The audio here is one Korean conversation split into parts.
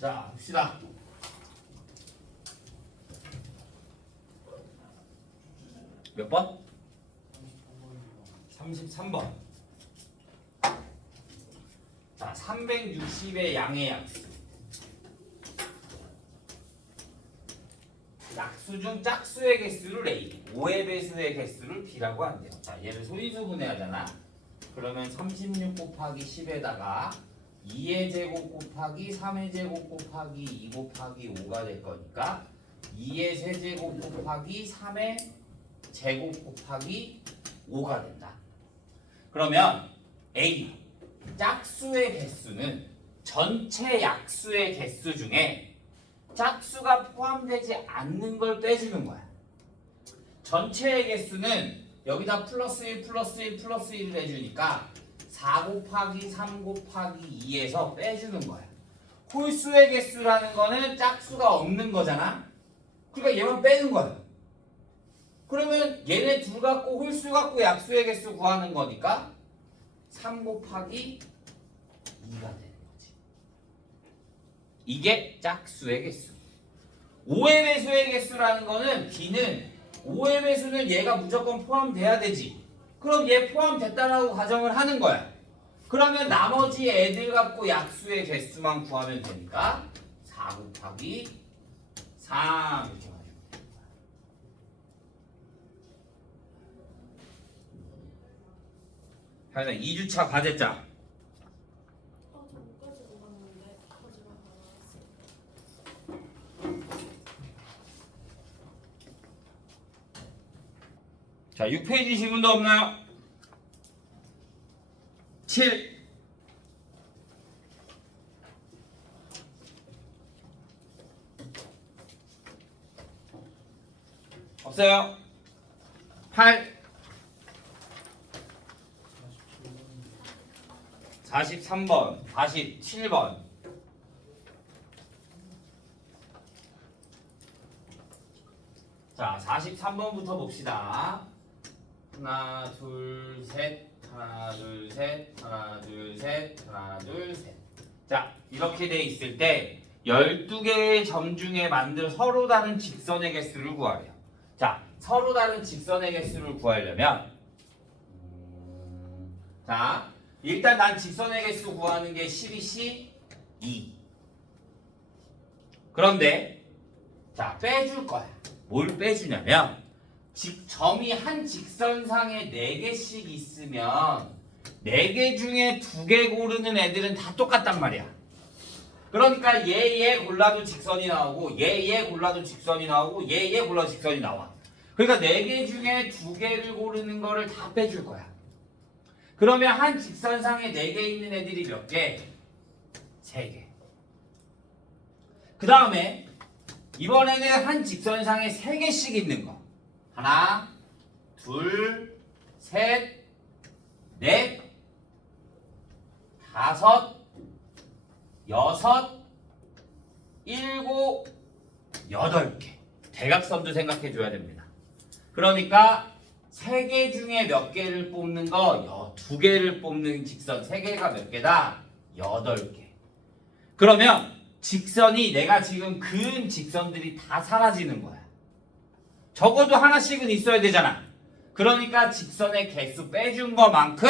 자, 봅시다. 몇 번? 33번. 자, 360의 양의 약수. 약수 중 짝수의 개수를 A, 5의 배수의 개수를 B라고 한대요. 자, 얘를 소인수분해하잖아. 그러면 36 곱하기 10에다가 2의 제곱 곱하기 3의 제곱 곱하기 2 곱하기 5가 될 거니까 2의 세제곱 곱하기 3의 제곱 곱하기 5가 된다. 그러면 A, 짝수의 개수는 전체 약수의 개수 중에 짝수가 포함되지 않는 걸 빼주는 거야. 전체의 개수는 여기다 플러스 1 플러스 1 플러스 1을 해주니까 4 곱하기 3 곱하기 2에서 빼주는 거야. 홀수의 개수라는 거는 짝수가 없는 거잖아. 그러니까 얘만 빼는 거야. 그러면 얘네 둘 갖고 홀수 갖고 약수의 개수 구하는 거니까 3 곱하기 2가 되는 거지. 이게 짝수의 개수. 5의 배수의 개수라는 거는 B는 5의 배수는 얘가 무조건 포함돼야 되지. 그럼 얘 포함됐다라고 가정을 하는 거야. 그러면 나머지 애들 갖고 약수의 개수만 구하면 되니까 4 곱하기 3 이렇게 말해요. 하여튼 2주차 과제자. 저 못까지 먹었는데 거짓말 나왔어요. 자, 6페이지 지문도 없나요? 7. 없어요? 8. 43번, 47번. 자, 43번부터 봅시다. 하나, 둘, 셋, 하나, 둘, 셋, 하나, 둘, 셋, 하나, 둘, 셋. 자, 이렇게 돼 있을 때 12개의 점 중에 만들 서로 다른 직선의 개수를 구하래요. 자, 서로 다른 직선의 개수를 구하려면 자, 일단 난 직선의 개수 구하는 게 12C 2. 그런데 자, 빼줄 거야. 뭘 빼주냐면 점이 한 직선상에 4개씩 있으면 4개 중에 2개 고르는 애들은 다 똑같단 말이야. 그러니까 얘 골라도 직선이 나오고 얘 골라도 직선이 나오고 얘 골라도 직선이 나와. 그러니까 4개 중에 2개를 고르는 거를 다 빼줄 거야. 그러면 한 직선상에 4개 있는 애들이 몇 개? 3개. 그 다음에 이번에는 한 직선상에 3개씩 있는 거. 하나, 둘, 셋, 넷, 다섯, 여섯, 일곱, 8개. 대각선도 생각해 줘야 됩니다. 그러니까 3개 중에 몇 개를 뽑는 거? 2개를 뽑는 직선 3개가 몇 개다? 8개. 그러면 직선이 내가 지금 그은 직선들이 다 사라지는 거야. 적어도 하나씩은 있어야 되잖아. 그러니까 직선의 개수 빼준 것만큼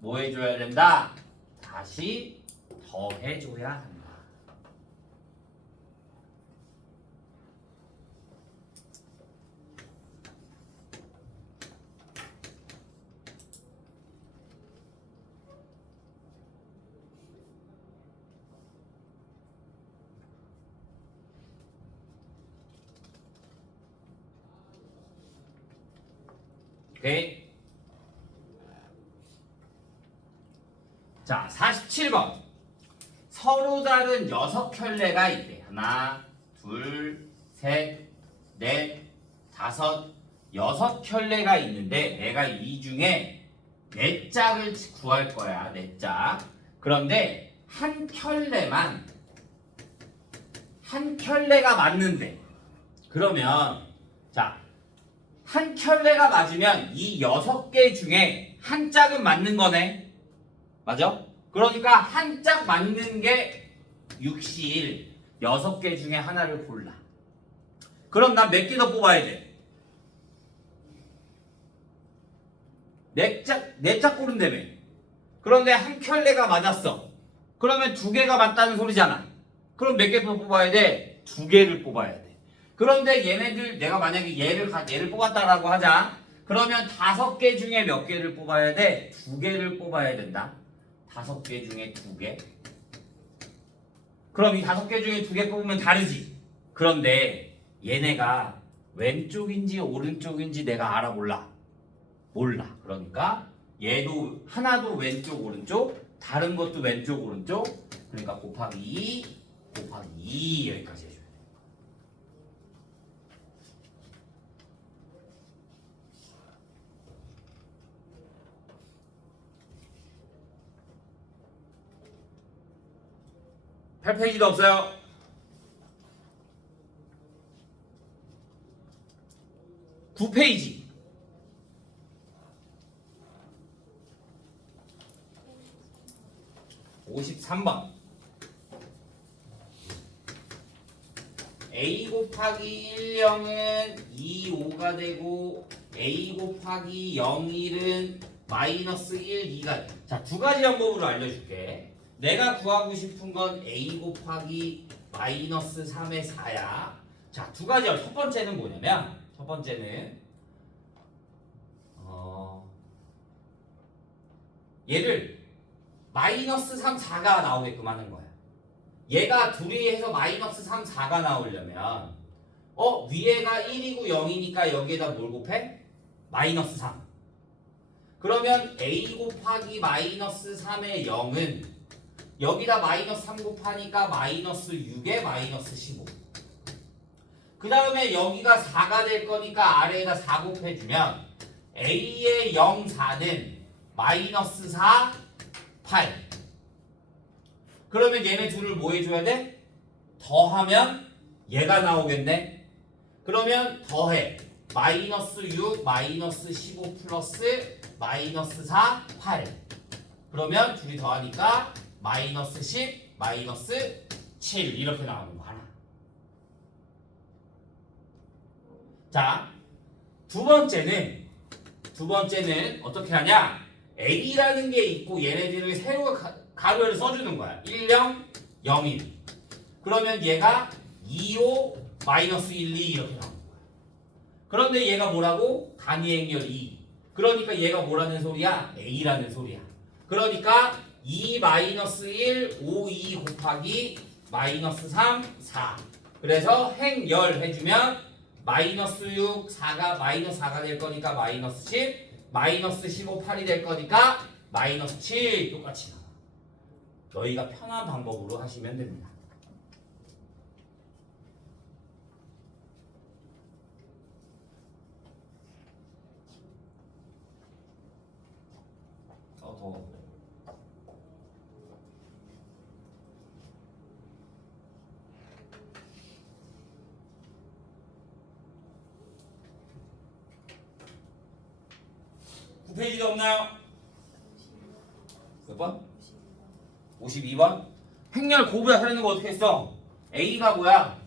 뭐 해줘야 된다? 다시 더해줘야 한다. 오케이? 자, 47번. 서로 다른 6켤레가 있대. 하나, 둘, 셋, 넷, 다섯, 6켤레가 있는데 내가 이 중에 4짝을 구할 거야. 4짝. 그런데 한 켤레가 맞는데 그러면 자, 한 켤레가 맞으면 이 6개 중에 한 짝은 맞는 거네. 맞아? 그러니까 한 짝 맞는 게 6C1, 6개 중에 하나를 골라. 그럼 난 몇 개 더 뽑아야 돼? 4짝 고른다며. 그런데 한 켤레가 맞았어. 그러면 2개가 맞다는 소리잖아. 그럼 몇 개 더 뽑아야 돼? 2개를 뽑아야 돼. 그런데 얘네들 내가 만약에 얘를 뽑았다라고 하자. 그러면 5개 중에 몇 개를 뽑아야 돼? 2개를 뽑아야 된다. 5개 중에 2개. 그럼 이 5개 중에 2개 뽑으면 다르지. 그런데 얘네가 왼쪽인지 오른쪽인지 내가 알아 몰라? 몰라. 그러니까 얘도 하나도 왼쪽 오른쪽, 다른 것도 왼쪽 오른쪽. 그러니까 곱하기 2 여기까지 해줘야 돼. 팔 페이지도 없어요. 구 페이지. (53번) a 곱하기 1, 0은 2, 5가 되고 a 곱하기 0, 1은 마이너스 1, 2가 돼. 자, 2가지 방법으로 알려줄게. 내가 구하고 싶은 건 a 곱하기 마이너스 3의 4야. 자, 2가지. 첫 번째는 뭐냐면, 첫 번째는 얘를 마이너스 3, 4가 나오게끔 하는 거야. 얘가 둘이 해서 마이너스 3, 4가 나오려면 위에가 1이고 0이니까 여기에다 뭘 곱해? 마이너스 3. 그러면 a 곱하기 마이너스 3의 0은 여기다 마이너스 3 곱하니까 마이너스 6에 마이너스 15. 그 다음에 여기가 4가 될 거니까 아래에다 4 곱해주면 a의 0, 4는 마이너스 4, 8. 그러면 얘네 둘을 뭐 해줘야 돼? 더하면 얘가 나오겠네. 그러면 더해. 마이너스 6, 마이너스 15 플러스 마이너스 4, 8. 그러면 둘이 더하니까 마이너스 10, 마이너스 7 이렇게 나오는 거 하나. 자, 두 번째는 어떻게 하냐? a라는 게 있고 얘네들을 세로 가로를 써주는 거야. 1, 0, 0, 1. 그러면 얘가 2, 5, 마이너스 1, 2 이렇게 나오는 거야. 그런데 얘가 뭐라고? 단위행렬 2. 그러니까 얘가 뭐라는 소리야? a라는 소리야. 그러니까 2 마이너스 1, 5, 2 곱하기 마이너스 3, 4. 그래서 행열 해주면 마이너스 6, 4가 마이너스 4가 될 거니까 마이너스 10, 마이너스 15, 8이 될 거니까 마이너스 7 똑같이 나와. 너희가 편한 방법으로 하시면 됩니다. 더워. 페이지도 없나요? 몇 번? 52번? 행렬 고부야 하려는 거 어떻게 했어? A가 뭐야?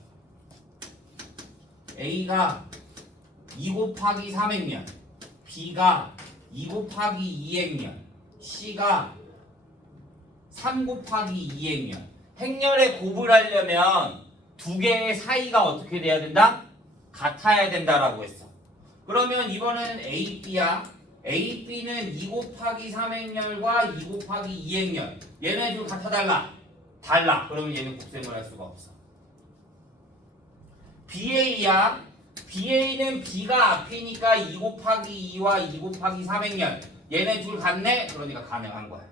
A가 2 곱하기 3행렬, B가 2 곱하기 2행렬, C가 3 곱하기 2행렬. 행렬의 곱을 하려면 두 개의 사이가 어떻게 돼야 된다? 같아야 된다라고 했어. 그러면 이번엔 A, B야. A, B는 2 곱하기 3행렬과 2 곱하기 2행렬. 얘네 둘 같아 달라? 달라. 그러면 얘는 곱셈을 할 수가 없어. BA야. BA는 B가 앞이니까 2 곱하기 2와 2 곱하기 3행렬. 얘네 둘 같네? 그러니까 가능한 거야.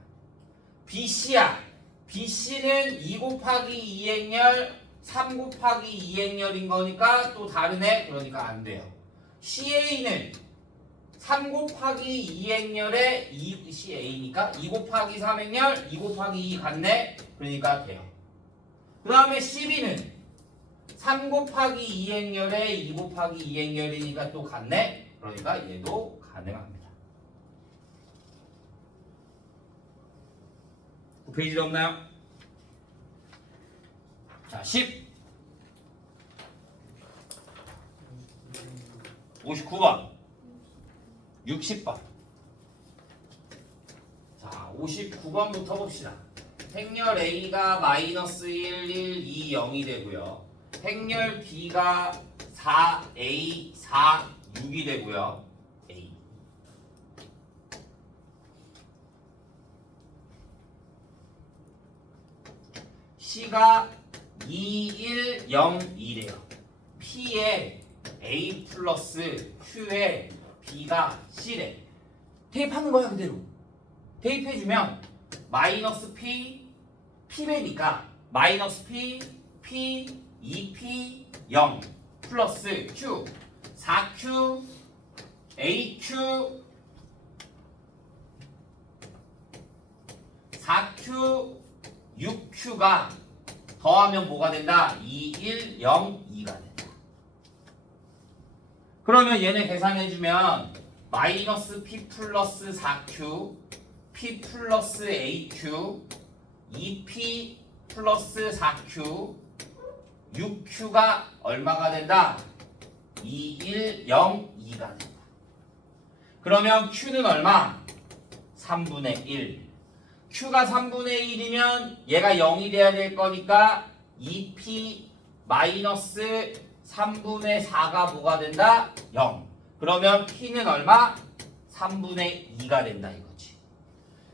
BC야. BC는 2 곱하기 2행렬, 3 곱하기 2행렬인 거니까 또 다르네? 그러니까 안 돼요. CA는 3 곱하기 2행렬에 CA니까 2 곱하기 3행렬, 2 곱하기 2 같네? 그러니까 돼요. 그 다음에 CB는 3 곱하기 2행렬에 2 곱하기 2행렬이니까 또 같네? 그러니까 얘도 가능합니다. 그 페이지도 없나요? 자, 10. 59번, 60번. 자, 59번부터 봅시다. 행렬 A가 마이너스 1, 1, 2, 0이 되고요. 행렬 B가 4, A, 4, 6이 되고요. A. C가 2, 1, 0, 2래요. P에 A 플러스 Q에 B가 C래. 대입하는 거야 그대로. 대입해주면 마이너스 P, P배니까 마이너스 P, P, 2P, 0 플러스 Q 4Q, AQ 4Q, 6Q가 더하면 뭐가 된다? 2, 1, 0, 2가 된다. 그러면 얘네 계산해주면 마이너스 P 플러스 4Q, P 플러스 AQ, 2P 플러스 4Q, 6Q가 얼마가 된다? 2, 1, 0, 2가 된다. 그러면 Q는 얼마? 3분의 1. Q가 3분의 1이면 얘가 0이 돼야 될 거니까 2P 마이너스 3분의 4가 뭐가 된다? 0. 그러면 P는 얼마? 3분의 2가 된다 이거지.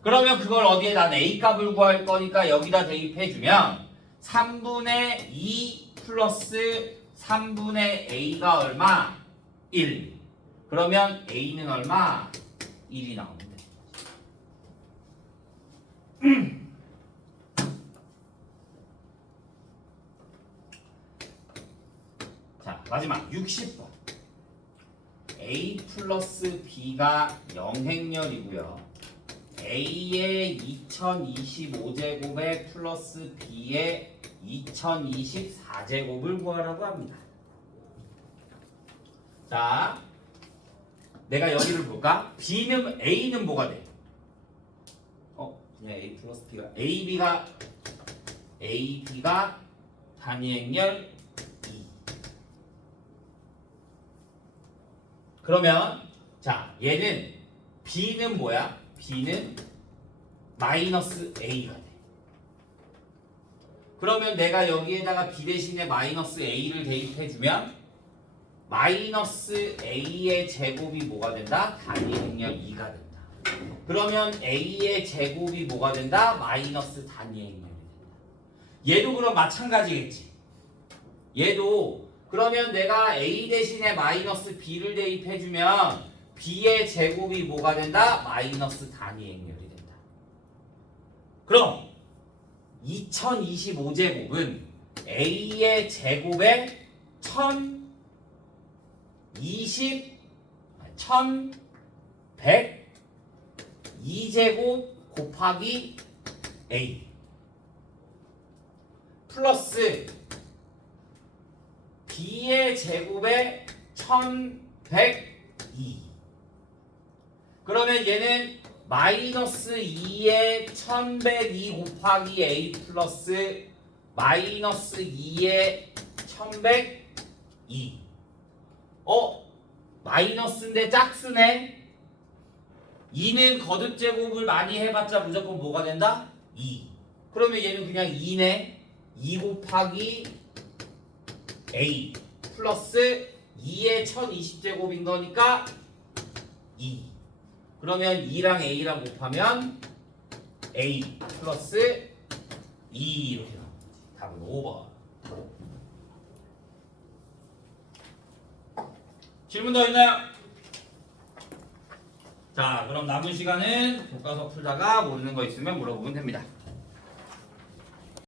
그러면 그걸 어디에다 A 값을 구할 거니까 여기다 대입해주면 3분의 2 플러스 3분의 A가 얼마? 1. 그러면 A는 얼마? 1이 나옵니다. 자, 마지막 60번. A 플러스 B가 0행렬이고요. A의 2025제곱에 플러스 B의 2024제곱을 구하라고 합니다. 자, 내가 여기를 볼까? B는 A는 뭐가 돼? 그냥 A 플러스 B가 AB가 단위행렬 2. 그러면 자 얘는 B는 뭐야? B는 마이너스 A가 돼. 그러면 내가 여기에다가 B 대신에 마이너스 A를 대입해주면 마이너스 A의 제곱이 뭐가 된다? 단위행렬 2가 된다. 그러면 A의 제곱이 뭐가 된다? 마이너스 단위행렬이 된다. 얘도 그럼 마찬가지겠지. 얘도 그러면 내가 A 대신에 마이너스 B를 대입해주면 B의 제곱이 뭐가 된다? 마이너스 단위행렬이 된다. 그럼 2025제곱은 A의 제곱에 1100 곱하기 A 플러스 B의 제곱에 1102. 그러면 얘는 마이너스 2에 1102 곱하기 A 플러스 마이너스 2에 1102. 마이너스인데 짝수네. 2는 거듭 제곱을 많이 해봤자 무조건 뭐가 된다? 2. 그러면 얘는 그냥 2네. 2 곱하기 A 플러스 2의 1020제곱인 거니까 2. 그러면 2랑 A랑 곱하면 A 플러스 2 이렇게 나옵니다. 답은 5번. 질문 더 있나요? 자, 그럼 남은 시간은 교과서 풀다가 모르는 거 있으면 물어보면 됩니다.